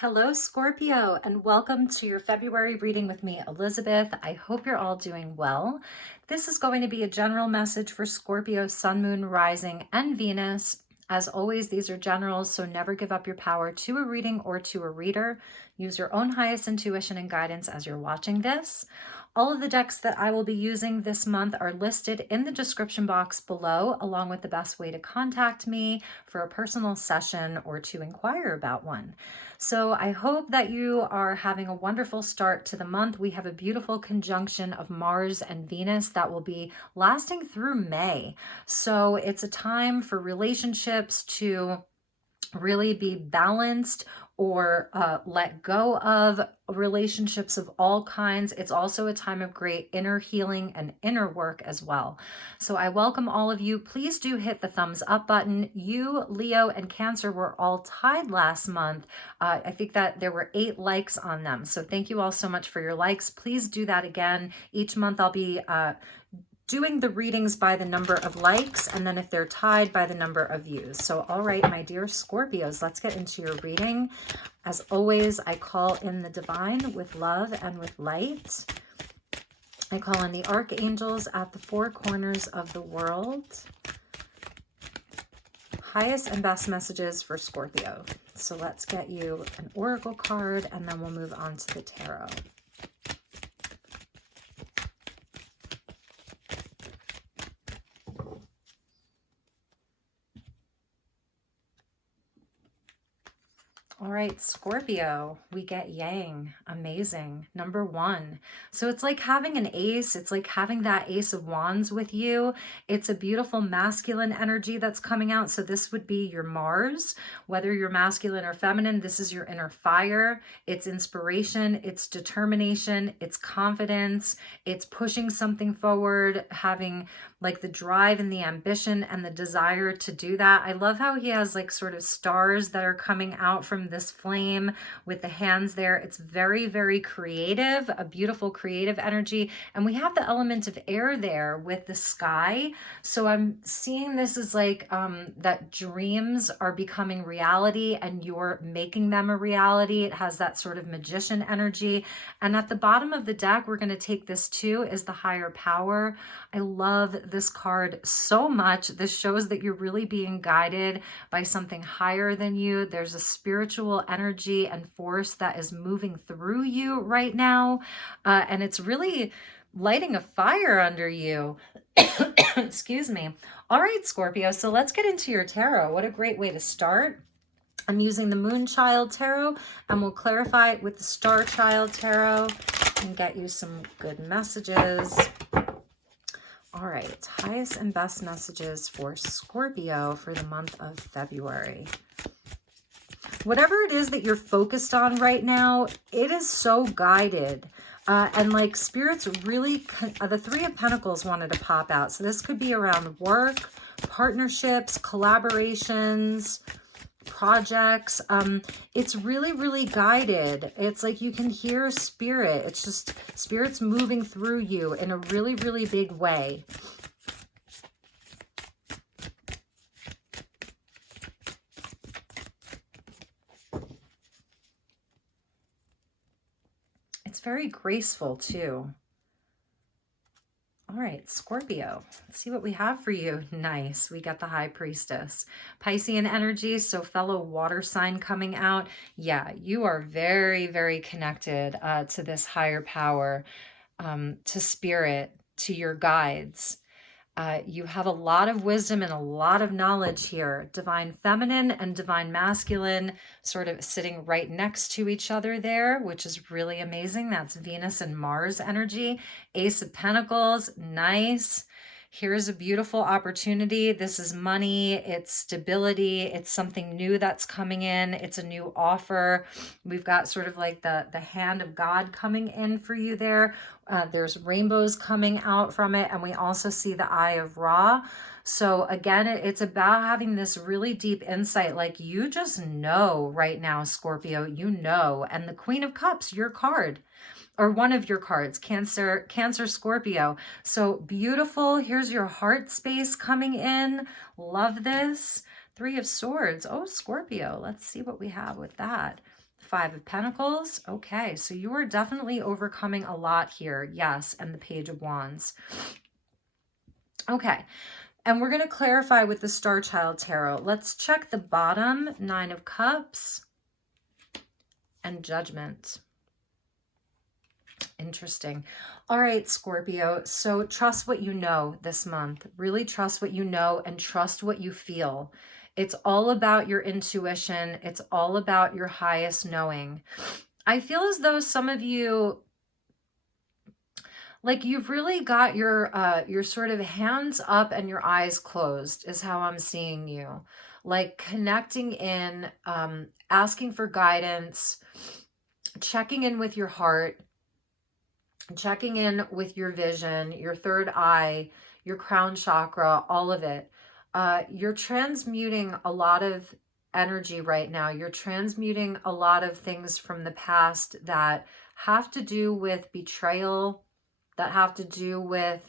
Hello, Scorpio, and welcome to your February reading with me, Elizabeth. I hope you're all doing well. This is going to be a general message for Scorpio, Sun, Moon, Rising, and Venus. As always, these are generals, so never give up your power to a reading or to a reader. Use your own highest intuition and guidance as you're watching this. All of the decks that I will be using this month are listed in the description box below, along with the best way to contact me for a personal session or to inquire about one. So I hope that you are having a wonderful start to the month. We have a beautiful conjunction of Mars and Venus that will be lasting through May. So it's a time for relationships to really be balanced or let go of relationships of all kinds. It's also a time of great inner healing and inner work as well. So I welcome all of you. Please do hit the thumbs up button. You, Leo, and Cancer were all tied last month. I think that there were 8 likes on them. So thank you all so much for your likes. Please do that again. Each month I'll be doing the readings by the number of likes, and then if they're tied, by the number of views. So, all right, my dear Scorpios, let's get into your reading. As always, I call in the divine with love and with light. I call in the archangels at the 4 corners of the world. Highest and best messages for Scorpio. So let's get you an oracle card, and then we'll move on to the tarot. All right, Scorpio, we get Yang. Amazing. Number 1. So it's like having an ace. It's like having that Ace of Wands with you. It's a beautiful masculine energy that's coming out. So this would be your Mars. Whether you're masculine or feminine, this is your inner fire. It's inspiration. It's determination. It's confidence. It's pushing something forward, having like the drive and the ambition and the desire to do that. I love how he has like sort of stars that are coming out from this flame with the hands there. It's very, very creative, a beautiful creative energy. And we have the element of air there with the sky. So I'm seeing this as like that dreams are becoming reality and you're making them a reality. It has that sort of magician energy. And at the bottom of the deck, we're going to take this too, is the higher power. I love this card so much. This shows that you're really being guided by something higher than you. There's a spiritual energy and force that is moving through you right now. And it's really lighting a fire under you. Excuse me. All right, Scorpio. So let's get into your tarot. What a great way to start. I'm using the Moonchild tarot, and we'll clarify it with the StarChild tarot and get you some good messages. All right, highest and best messages for Scorpio for the month of February. Whatever it is that you're focused on right now, it is so guided. And like spirits really, the 3 of Pentacles wanted to pop out. So this could be around work, partnerships, collaborations, projects. It's really, really guided. It's like you can hear spirit. It's just spirit's moving through you in a really, really big way. It's very graceful too. All right, Scorpio, let's see what we have for you. Nice. We got the High Priestess. Piscean energy, so fellow water sign coming out. Yeah, you are very, very connected to this higher power, to spirit, to your guides. You have a lot of wisdom and a lot of knowledge here. Divine feminine and divine masculine sort of sitting right next to each other there, which is really amazing. That's Venus and Mars energy. Ace of Pentacles, nice. Here's a beautiful opportunity. This is money. It's stability. It's something new that's coming in. It's a new offer. We've got sort of like the hand of God coming in for you there. There's rainbows coming out from it. And we also see the Eye of Ra. So again, it's about having this really deep insight. Like you just know right now, Scorpio, you know. And the Queen of Cups, your card. Or one of your cards, Cancer, Scorpio. So beautiful. Here's your heart space coming in. Love this. Three of Swords. Oh, Scorpio. Let's see what we have with that. Five of Pentacles. Okay, so you are definitely overcoming a lot here. Yes, and the Page of Wands. Okay, and we're going to clarify with the StarChild Tarot. Let's check the bottom. Nine of Cups and Judgment. Interesting. All right, Scorpio. So trust what you know this month. Really trust what you know and trust what you feel. It's all about your intuition. It's all about your highest knowing. I feel as though some of you, like, you've really got your sort of hands up and your eyes closed is how I'm seeing you. Like connecting in, asking for guidance, checking in with your heart, checking in with your vision, your third eye, your crown chakra, all of it. You're transmuting a lot of energy right now. You're transmuting a lot of things from the past that have to do with betrayal, that have to do with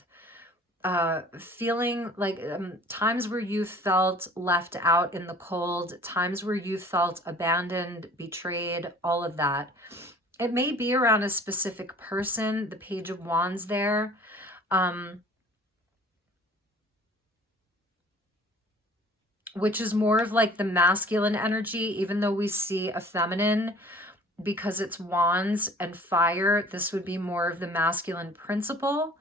feeling like times where you felt left out in the cold, times where you felt abandoned, betrayed, all of that. It may be around a specific person, the Page of Wands there. Which is more of like the masculine energy, even though we see a feminine, because it's wands and fire, this would be more of the masculine principle.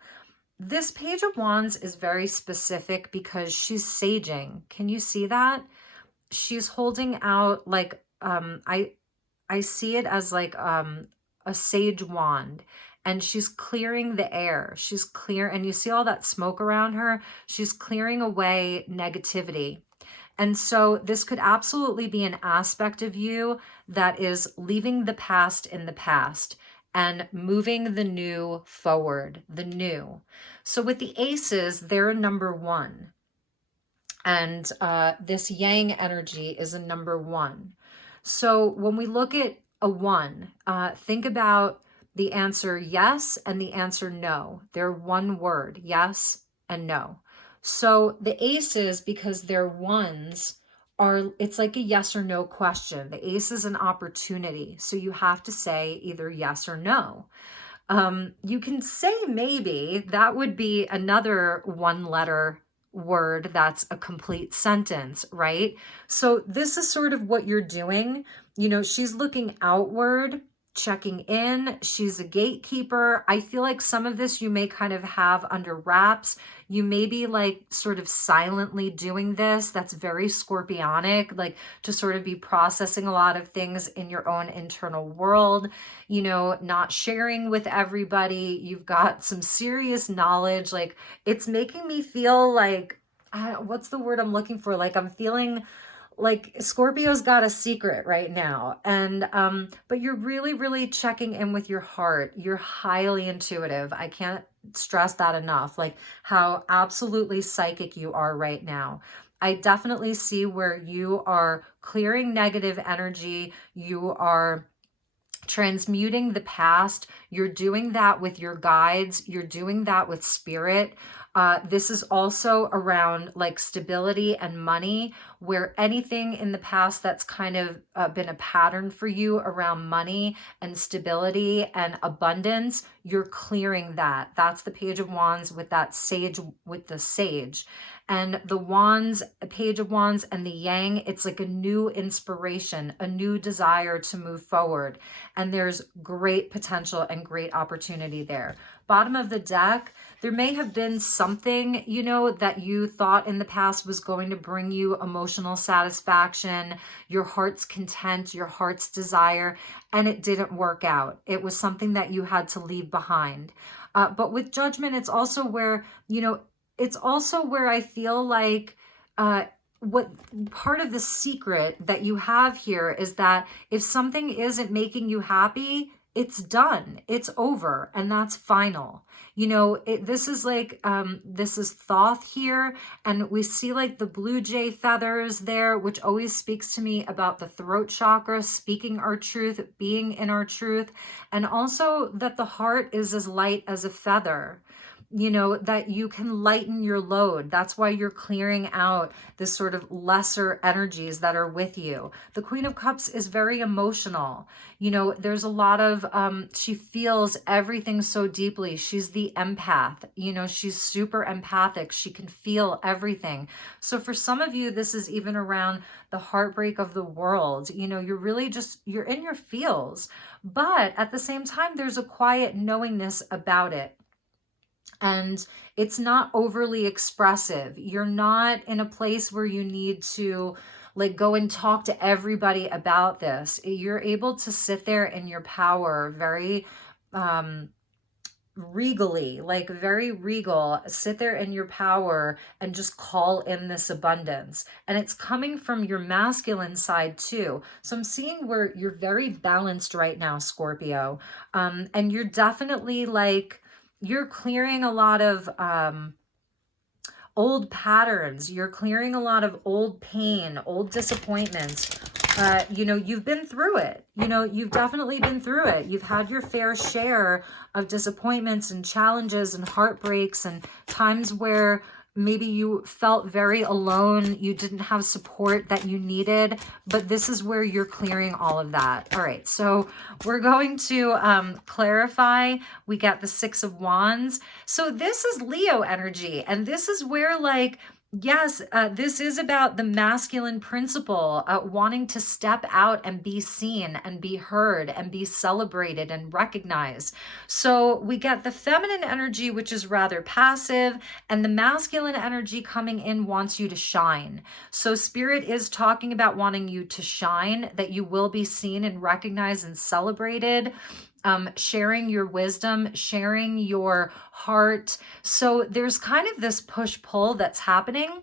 This Page of Wands is very specific because she's saging. Can you see that? She's holding out like, I see it as like a sage wand, and she's clearing the air. She's clear, and you see all that smoke around her. She's clearing away negativity. And so this could absolutely be an aspect of you that is leaving the past in the past and moving the new forward, the new. So with the aces, they're number one. And this yang energy is a number one. So when we look at a one, think about the answer yes and the answer no. They're one word, yes and no. So the aces, because they're ones, it's like a yes or no question. The ace is an opportunity. So you have to say either yes or no. You can say maybe. That would be another one letter word that's a complete sentence, right? So this is sort of what you're doing. You know, she's looking outward, checking in. She's a gatekeeper. I feel like some of this you may kind of have under wraps. You may be like sort of silently doing this. That's very scorpionic, like to sort of be processing a lot of things in your own internal world, you know, not sharing with everybody. You've got some serious knowledge. Like it's making me feel like, what's the word I'm looking for? Like I'm feeling like Scorpio's got a secret right now. And, but you're really, really checking in with your heart. You're highly intuitive. I can't stress that enough, like how absolutely psychic you are right now. I definitely see where you are clearing negative energy. You are transmuting the past. You're doing that with your guides. You're doing that with spirit. This is also around like stability and money, where anything in the past that's kind of been a pattern for you around money and stability and abundance, you're clearing that. That's the Page of Wands with that sage, with the sage. And the wands, Page of Wands and the yang, it's like a new inspiration, a new desire to move forward. And there's great potential and great opportunity there. Bottom of the deck, there may have been something, you know, that you thought in the past was going to bring you emotional satisfaction, your heart's content, your heart's desire, and it didn't work out. It was something that you had to leave behind. But with Judgment, it's also where, you know, it's also where I feel like what part of the secret that you have here is that if something isn't making you happy, it's done, it's over, and that's final. You know, this is like, this is Thoth here, and we see like the blue jay feathers there, which always speaks to me about the throat chakra, speaking our truth, being in our truth, and also that the heart is as light as a feather. you know, that you can lighten your load. That's why you're clearing out this sort of lesser energies that are with you. The Queen of Cups is very emotional. You know, there's a lot of, she feels everything so deeply. She's the empath, you know, she's super empathic. She can feel everything. So for some of you, this is even around the heartbreak of the world. You know, you're really just, you're in your feels, but at the same time, there's a quiet knowingness about it. And it's not overly expressive. You're not in a place where you need to like go and talk to everybody about this. You're able to sit there in your power very regally, like very regal, sit there in your power and just call in this abundance. And it's coming from your masculine side too. So I'm seeing where you're very balanced right now, Scorpio. And you're definitely like, you're clearing a lot of old patterns. You're clearing a lot of old pain, old disappointments. You know, you've been through it. You know, you've definitely been through it. You've had your fair share of disappointments and challenges and heartbreaks and times where maybe you felt very alone. You didn't have support that you needed, but this is where you're clearing all of that. All right, so we're going to clarify. We got the Six of Wands. So this is Leo energy, and this is where like, yes, this is about the masculine principle, wanting to step out and be seen and be heard and be celebrated and recognized. So we get the feminine energy, which is rather passive, and the masculine energy coming in wants you to shine. So Spirit is talking about wanting you to shine, that you will be seen and recognized and celebrated. Sharing your wisdom, sharing your heart. So there's kind of this push-pull that's happening.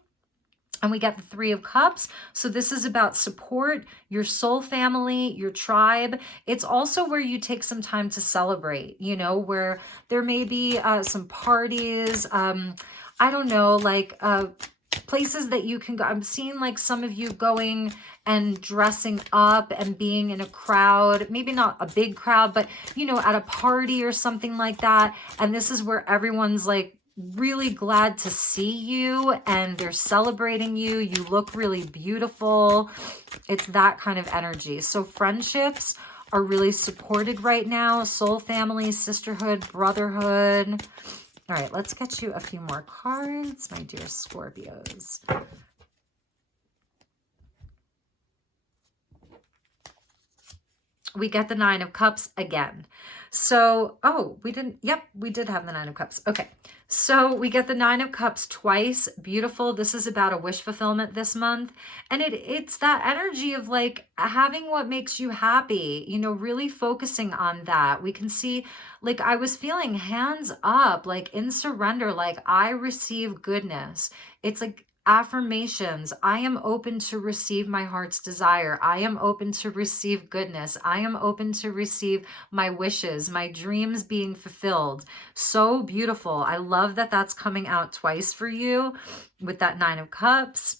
And we get the Three of Cups. So this is about support, your soul family, your tribe. It's also where you take some time to celebrate, you know, where there may be some parties, I don't know, like places that you can go. I'm seeing like some of you going and dressing up and being in a crowd, maybe not a big crowd, but you know, at a party or something like that. And this is where everyone's like really glad to see you and they're celebrating you. You look really beautiful. It's that kind of energy. So friendships are really supported right now. Soul family, sisterhood, brotherhood. All right, let's get you a few more cards, my dear Scorpios. We get the Nine of Cups again. So, oh, we didn't, yep, we did have the Nine of Cups. Okay, so we get the Nine of Cups twice. Beautiful. This is about a wish fulfillment this month. And it's that energy of like having what makes you happy, you know, really focusing on that. We can see, like I was feeling hands up, like in surrender, like I receive goodness. It's like affirmations. I am open to receive my heart's desire. I am open to receive goodness. I am open to receive my wishes, my dreams being fulfilled. So beautiful. I love that that's coming out twice for you with that Nine of Cups.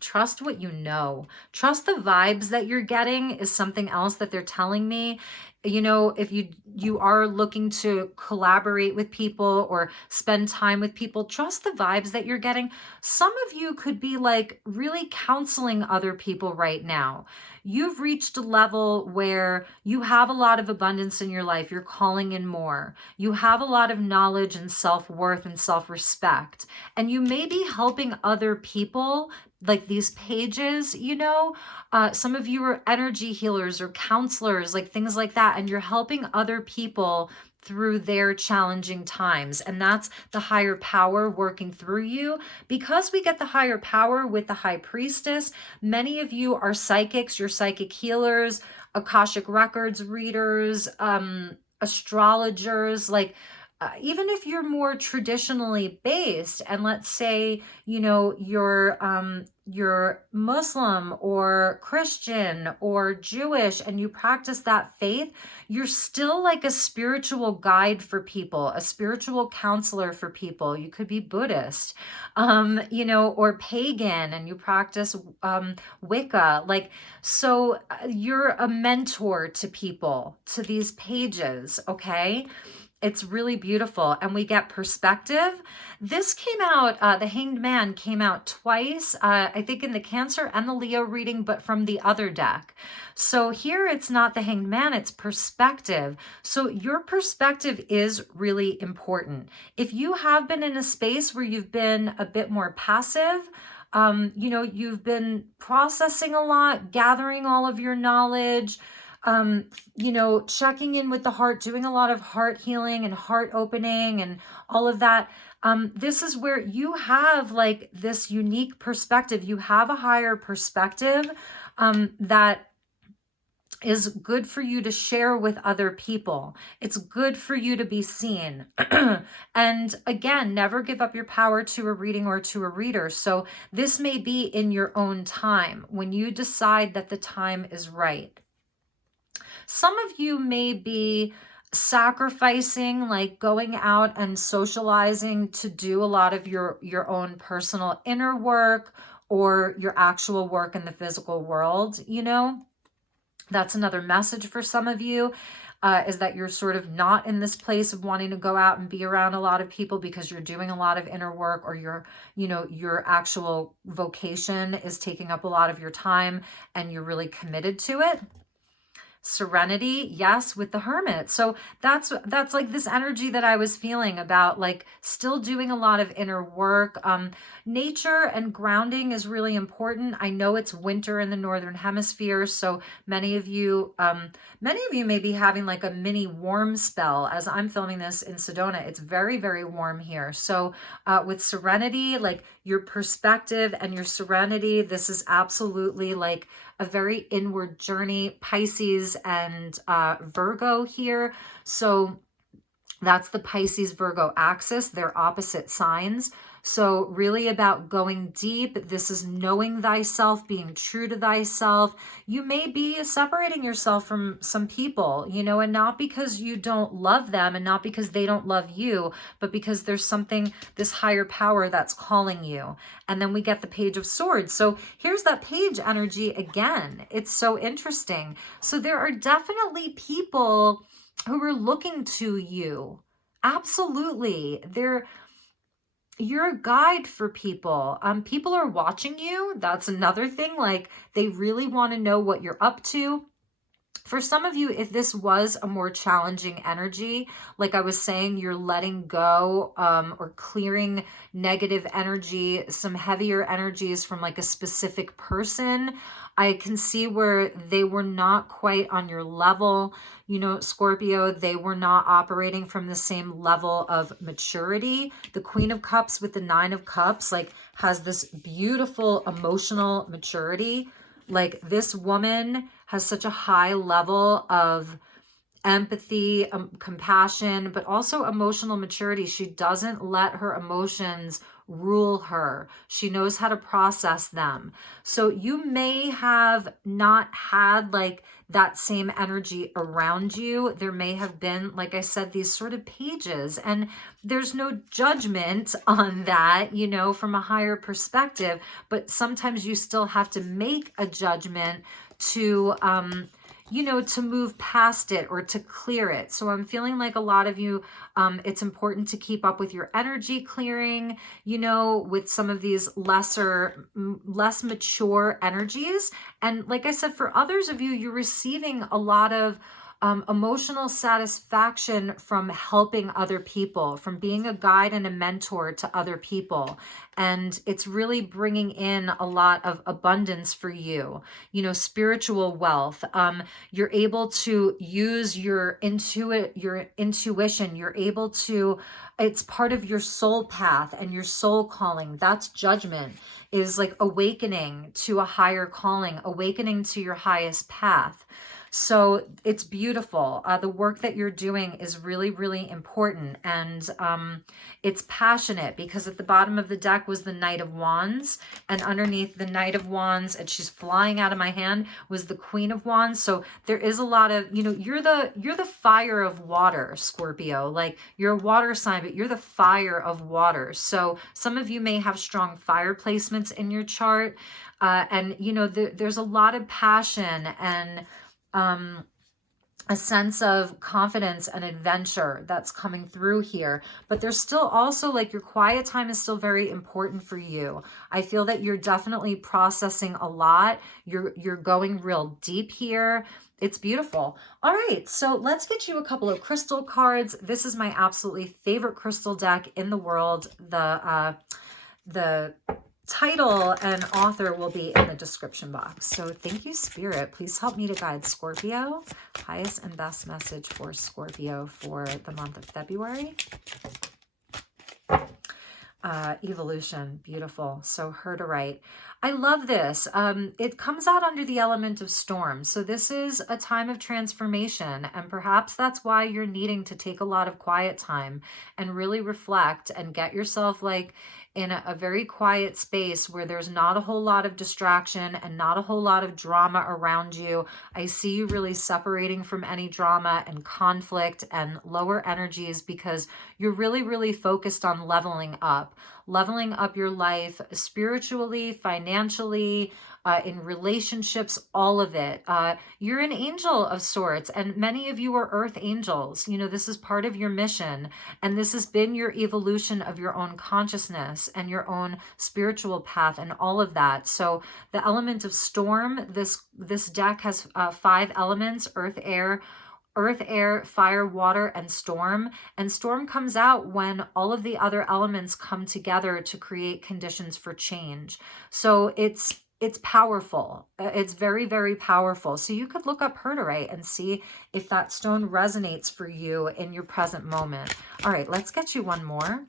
Trust what you know. Trust the vibes that you're getting is something else that they're telling me. You know, if you are looking to collaborate with people or spend time with people, trust the vibes that you're getting. Some of you could be like really counseling other people right now. You've reached a level where you have a lot of abundance in your life. You're calling in more. You have a lot of knowledge and self-worth and self-respect. And you may be helping other people, like these pages, you know, some of you are energy healers or counselors, like things like that. And you're helping other people through their challenging times. And that's the higher power working through you. Because we get the higher power with the High Priestess, many of you are psychics, you're psychic healers, Akashic Records readers, astrologers, like even if you're more traditionally based, and let's say, you know, you're Muslim or Christian or Jewish and you practice that faith, you're still like a spiritual guide for people, a spiritual counselor for people. You could be Buddhist, you know, or pagan and you practice Wicca. Like, so you're a mentor to people, to these pages, okay? It's really beautiful. And we get perspective. This came out, the Hanged Man came out twice, I think in the Cancer and the Leo reading, but from the other deck. So here it's not the Hanged Man, it's perspective. So your perspective is really important. If you have been in a space where you've been a bit more passive, you know, you've been processing a lot, gathering all of your knowledge, you know, checking in with the heart, doing a lot of heart healing and heart opening and all of that. This is where you have like this unique perspective. You have a higher perspective that is good for you to share with other people. It's good for you to be seen. And again, never give up your power to a reading or to a reader. So this may be in your own time when you decide that the time is right. Some of you may be sacrificing, like going out and socializing to do a lot of your own personal inner work or your actual work in the physical world, you know. That's another message for some of you, is that you're sort of not in this place of wanting to go out and be around a lot of people because you're doing a lot of inner work, or your actual vocation is taking up a lot of your time and you're really committed to it. Serenity, yes, with the Hermit. So that's like this energy that I was feeling about, like still doing a lot of inner work. Nature and grounding is really important. I know it's winter in the Northern Hemisphere, so many of you may be having like a mini warm spell. As I'm filming this in Sedona, it's very, very warm here. So with serenity, like your perspective and your serenity, this is absolutely like a very inward journey. Pisces and Virgo here. So that's the Pisces Virgo axis. They're opposite signs. So really about going deep. This is knowing thyself, being true to thyself. You may be separating yourself from some people, you know, and not because you don't love them and not because they don't love you, but because there's something, this higher power that's calling you. And then we get the Page of Swords. So here's that page energy again. It's so interesting. So there are definitely people who are looking to you. Absolutely. You're a guide for people. People are watching you. That's another thing. Like they really want to know what you're up to. For some of you, if this was a more challenging energy, like I was saying, you're letting go or clearing negative energy, some heavier energies from like a specific person. I can see where they were not quite on your level. You know, Scorpio, they were not operating from the same level of maturity. The Queen of Cups with the Nine of Cups, like, has this beautiful emotional maturity. Like, this woman has such a high level of empathy, compassion, but also emotional maturity. She doesn't let her emotions rule her. She knows how to process them. So you may have not had like that same energy around you. There may have been, like I said, these sort of pages, and there's no judgment on that, you know, from a higher perspective, but sometimes you still have to make a judgment to, you know, to move past it or to clear it. So I'm feeling like a lot of you, it's important to keep up with your energy clearing, you know, with some of these less mature energies. And like I said, for others of you, you're receiving a lot of emotional satisfaction from helping other people, from being a guide and a mentor to other people. And it's really bringing in a lot of abundance for you, you know, spiritual wealth. You're able to use your intuition. You're able to, it's part of your soul path and your soul calling. That's judgment, is like awakening to a higher calling, awakening to your highest path. So it's beautiful. The work that you're doing is really, really important. And it's passionate, because at the bottom of the deck was the Knight of Wands, and underneath the Knight of Wands, and she's flying out of my hand, was the Queen of Wands. So there is a lot of, you know, you're the fire of water, Scorpio. Like, you're a water sign, but you're the fire of water. So some of you may have strong fire placements in your chart. And, you know, there's a lot of passion and a sense of confidence and adventure that's coming through here. But there's still also like your quiet time is still very important for you. I feel that you're definitely processing a lot. You're going real deep here. It's beautiful. All right, so let's get you a couple of crystal cards. This is my absolutely favorite crystal deck in the world. The title and author will be in the description box. So thank you, Spirit. Please help me to guide Scorpio. Highest and best message for Scorpio for the month of February. Evolution, beautiful. So Herderite. I love this. It comes out under the element of storm. So this is a time of transformation, and perhaps that's why you're needing to take a lot of quiet time and really reflect and get yourself like in a very quiet space where there's not a whole lot of distraction and not a whole lot of drama around you. I see you really separating from any drama and conflict and lower energies because you're really, really focused on leveling up your life spiritually, financially, in relationships, all of it. You're an angel of sorts, and many of you are earth angels. You know, this is part of your mission, and this has been your evolution of your own consciousness and your own spiritual path and all of that. So the element of storm, this deck has 5 elements: earth, air, fire, water, and storm. And storm comes out when all of the other elements come together to create conditions for change. So it's powerful. It's very, very powerful. So you could look up Herderite and see if that stone resonates for you in your present moment. All right, let's get you one more.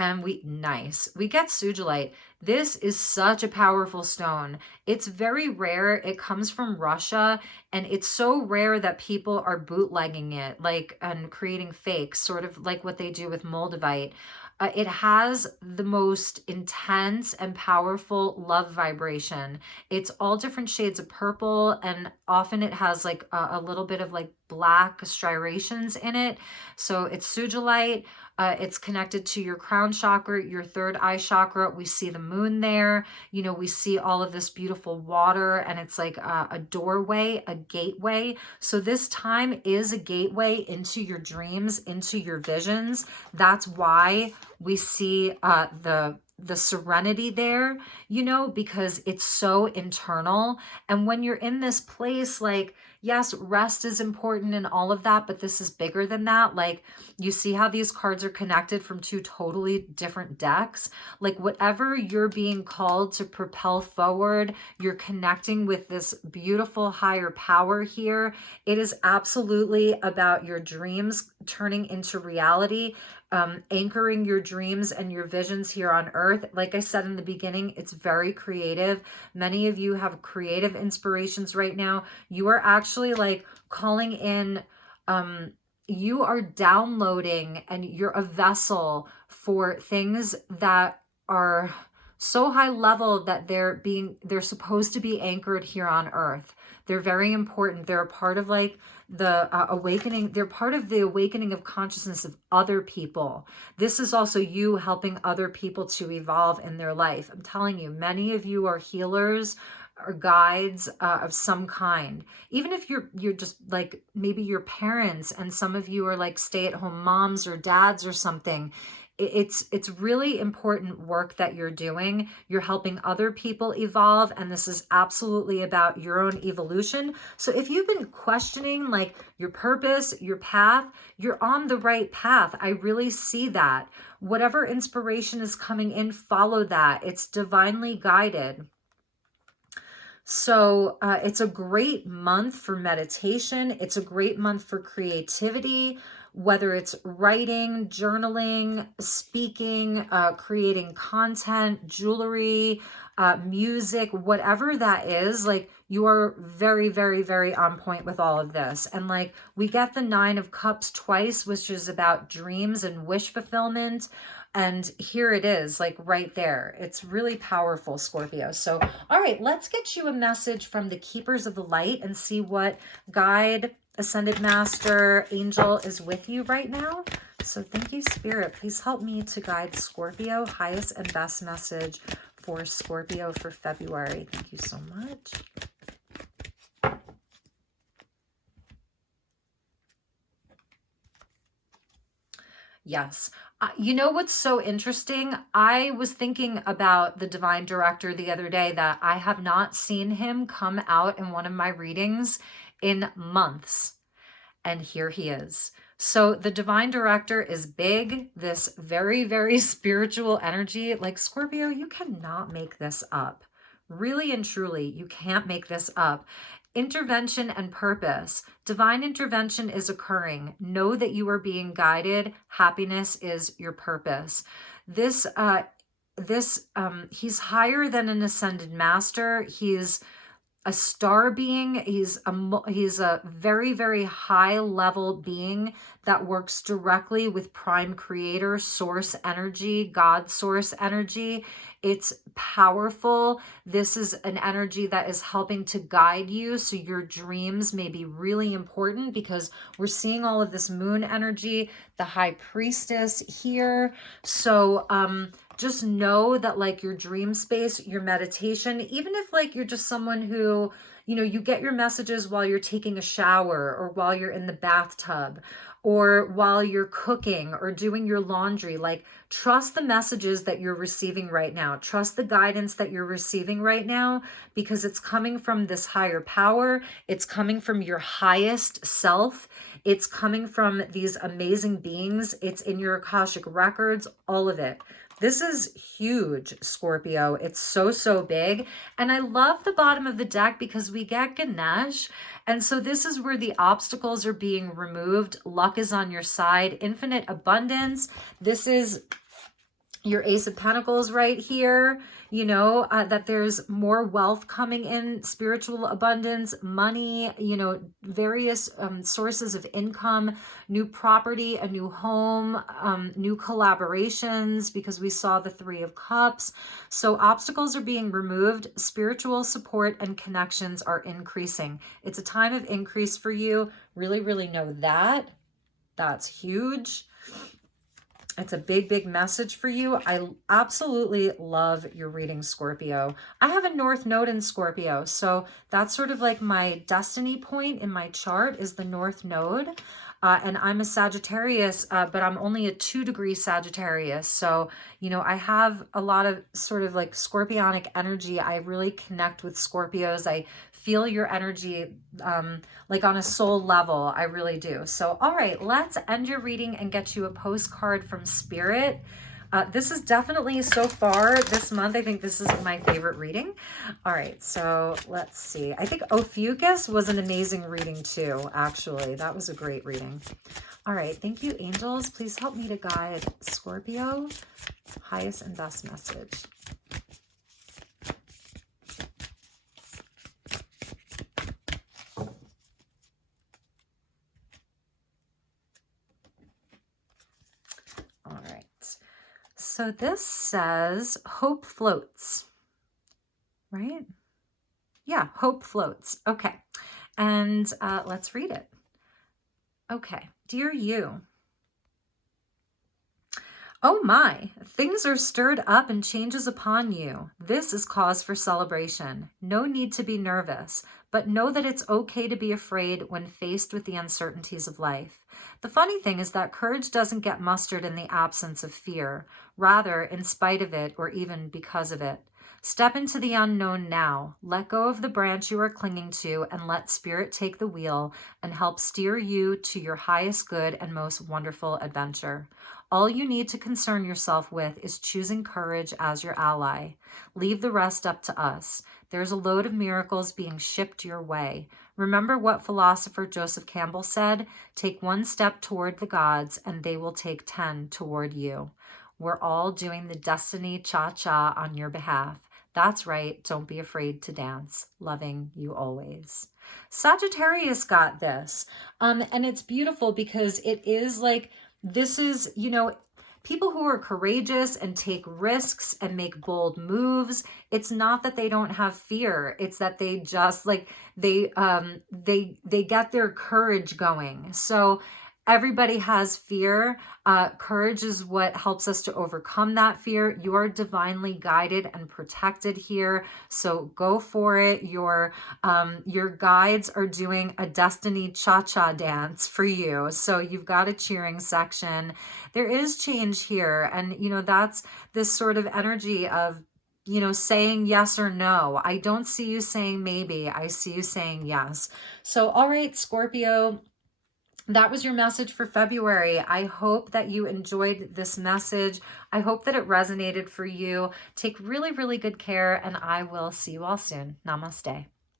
And we get Sugilite. This is such a powerful stone. It's very rare. It comes from Russia, and it's so rare that people are bootlegging it, like, and creating fakes, sort of like what they do with Moldavite. It has the most intense and powerful love vibration. It's all different shades of purple, and often it has like a little bit of like black striations in it. So it's Sugilite. It's connected to your crown chakra, your third eye chakra. We see the moon there. You know, we see all of this beautiful water, and it's like a doorway, a gateway. So this time is a gateway into your dreams, into your visions. That's why we see the serenity there, you know, because it's so internal. And when you're in this place, like, yes, rest is important and all of that, but this is bigger than that. Like, you see how these cards are connected from 2 totally different decks. Like, whatever you're being called to propel forward, you're connecting with this beautiful higher power here. It is absolutely about your dreams turning into reality. Anchoring your dreams and your visions here on earth. Like I said in the beginning, it's very creative. Many of you have creative inspirations right now. You are actually like calling in, you are downloading, and you're a vessel for things that are so high level that they're supposed to be anchored here on earth. They're very important. They're a part of like the awakening. They're part of the awakening of consciousness of other people. This is also you helping other people to evolve in their life. I'm telling you, many of you are healers or guides of some kind. Even if you're just like maybe your parents, and some of you are like stay-at-home moms or dads or something. It's really important work that you're doing. You're helping other people evolve, and this is absolutely about your own evolution. So if you've been questioning like your purpose, your path, you're on the right path. I really see that. Whatever inspiration is coming in, follow that. It's divinely guided. So it's a great month for meditation. It's a great month for creativity, whether it's writing, journaling, speaking, creating content, jewelry, music, whatever that is. Like, you are very, very, very on point with all of this. And like, we get the 9 of Cups twice, which is about dreams and wish fulfillment. And here it is, like right there. It's really powerful, Scorpio. So, all right, let's get you a message from the Keepers of the Light and see what guide, Ascended Master, Angel is with you right now. So thank you, Spirit. Please help me to guide Scorpio. Highest and best message for Scorpio for February. Thank you so much. Yes. You know what's so interesting? I was thinking about the Divine Director the other day that I have not seen him come out in one of my readings in months. And here he is. So the Divine Director is big, this very, very spiritual energy. Like Scorpio, you cannot make this up. Really and truly, you can't make this up. Intervention and purpose. Divine intervention is occurring. Know that you are being guided. Happiness is your purpose. He's higher than an ascended master. He's a star being. He's a very, very high level being that works directly with prime creator, source energy, God source energy. It's powerful. This is an energy that is helping to guide you. So your dreams may be really important because we're seeing all of this moon energy, the high priestess here. So, just know that like your dream space, your meditation, even if like you're just someone who, you know, you get your messages while you're taking a shower or while you're in the bathtub or while you're cooking or doing your laundry, like trust the messages that you're receiving right now. Trust the guidance that you're receiving right now because it's coming from this higher power. It's coming from your highest self. It's coming from these amazing beings. It's in your Akashic records, all of it. This is huge, Scorpio. It's so, so big. And I love the bottom of the deck because we get Ganesh. And so this is where the obstacles are being removed. Luck is on your side. Infinite abundance. This is your Ace of Pentacles right here. You know, that there's more wealth coming in, spiritual abundance, money, you know, various sources of income, new property, a new home, new collaborations, because we saw the Three of Cups. So obstacles are being removed. Spiritual support and connections are increasing. It's a time of increase for you. Really, really know that. That's huge. It's a big, big message for you. I absolutely love your reading, Scorpio. I have a North Node in Scorpio, so that's sort of like my destiny point in my chart is the North Node. And I'm a Sagittarius, but I'm only a 2-degree Sagittarius. So, you know, I have a lot of sort of like Scorpionic energy. I really connect with Scorpios. I feel your energy like on a soul level. I really do. So, all right, let's end your reading and get you a postcard from Spirit. This is definitely so far this month, I think this is my favorite reading. All right, so let's see. I think Ophiuchus was an amazing reading too, actually. That was a great reading. All right, thank you, angels. Please help me to guide Scorpio. Highest and best message. All right. So this says hope floats, right? Yeah, hope floats. Okay. And let's read it. Okay. Dear you. Oh my, things are stirred up and changes upon you. This is cause for celebration. No need to be nervous, but know that it's okay to be afraid when faced with the uncertainties of life. The funny thing is that courage doesn't get mustered in the absence of fear, rather in spite of it or even because of it. Step into the unknown now. Let go of the branch you are clinging to and let Spirit take the wheel and help steer you to your highest good and most wonderful adventure. All you need to concern yourself with is choosing courage as your ally. Leave the rest up to us. There's a load of miracles being shipped your way. Remember what philosopher Joseph Campbell said? Take one step toward the gods and they will take 10 toward you. We're all doing the destiny cha-cha on your behalf. That's right. Don't be afraid to dance. Loving you always. Sagittarius got this. And it's beautiful because it is like, this is, you know, people who are courageous and take risks and make bold moves. It's not that they don't have fear. It's that they just like, they get their courage going. So Everybody has fear. Courage is what helps us to overcome that fear. You are divinely guided and protected here. So go for it. Your guides are doing a destiny cha-cha dance for you. So you've got a cheering section. There is change here. And, you know, that's this sort of energy of, you know, saying yes or no. I don't see you saying maybe. I see you saying yes. So, all right, Scorpio, that was your message for February. I hope that you enjoyed this message. I hope that it resonated for you. Take really, really good care, and I will see you all soon. Namaste.